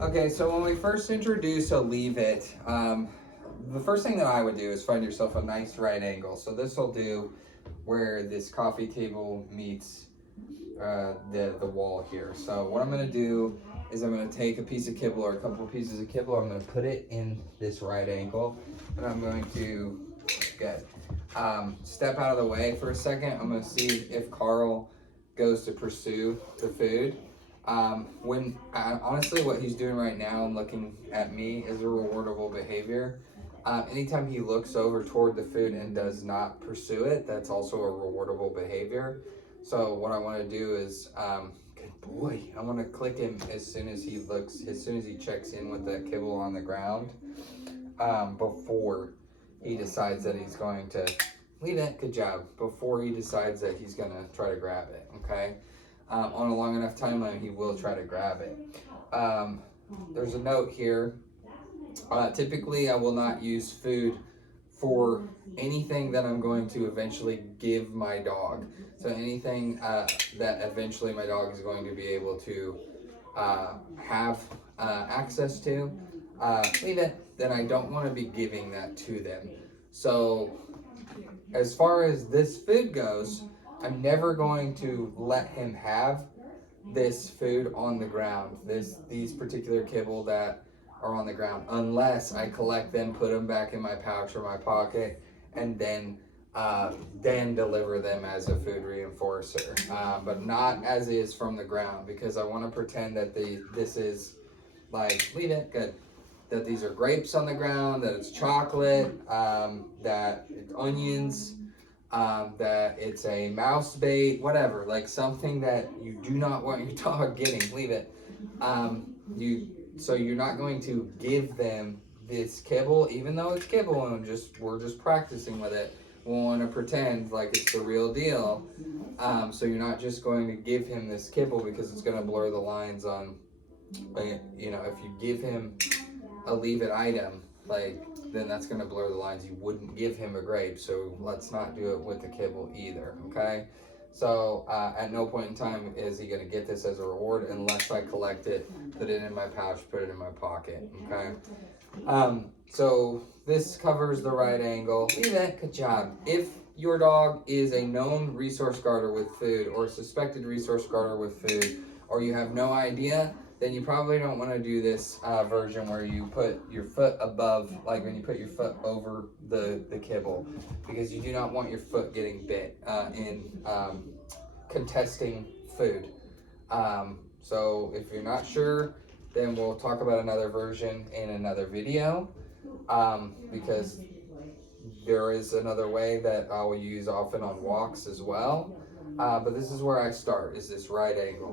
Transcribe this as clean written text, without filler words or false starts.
Okay, so when we first introduce a leave it, the first thing that I would do is find yourself a nice right angle. So this will do where this coffee table meets the wall here. So what I'm gonna do is I'm gonna take a piece of kibble or a couple of pieces of kibble. I'm gonna put it in this right angle, and I'm going to get step out of the way for a second. I'm gonna see if Carl goes to pursue the food. Honestly, what he's doing right now and looking at me is a rewardable behavior. Anytime he looks over toward the food and does not pursue it, that's also a rewardable behavior. So what I want to do is, good boy, I want to click him as soon as he checks in with that kibble on the ground, before he decides that he's going to leave it. Good job. Before he decides that he's going to try to grab it, okay? On a long enough timeline, he will try to grab it. There's a note here. Typically, I will not use food for anything that I'm going to eventually give my dog. So anything that eventually my dog is going to be able to have access to, leave it, then I don't want to be giving that to them. So as far as this food goes, I'm never going to let him have this food on the ground, these particular kibble that are on the ground, unless I collect them, put them back in my pouch or my pocket, and then deliver them as a food reinforcer, but not as is from the ground, because I want to pretend that this is like, leave it, good, that these are grapes on the ground, that it's chocolate, that it's onions, that it's a mouse bait, whatever, like something that you do not want your dog getting, leave it. So you're not going to give them this kibble, even though it's kibble and we're just practicing with it. We want to pretend like it's the real deal. So you're not just going to give him this kibble, because it's going to blur the lines on, if you give him a leave it item, like, then that's going to blur the lines. You wouldn't give him a grape, so let's not do it with the kibble either, okay? So at no point in time is he going to get this as a reward unless I collect it, put it in my pouch, put it in my pocket, okay? So this covers the right angle. Leave it, good job. If your dog is a known resource guarder with food, or a suspected resource guarder with food, or you have no idea, then you probably don't want to do this version where you put your foot above, like when you put your foot over the kibble, because you do not want your foot getting bit in contesting food. So if you're not sure, then we'll talk about another version in another video, because there is another way that I will use often on walks as well. But this is where I start, is this right angle.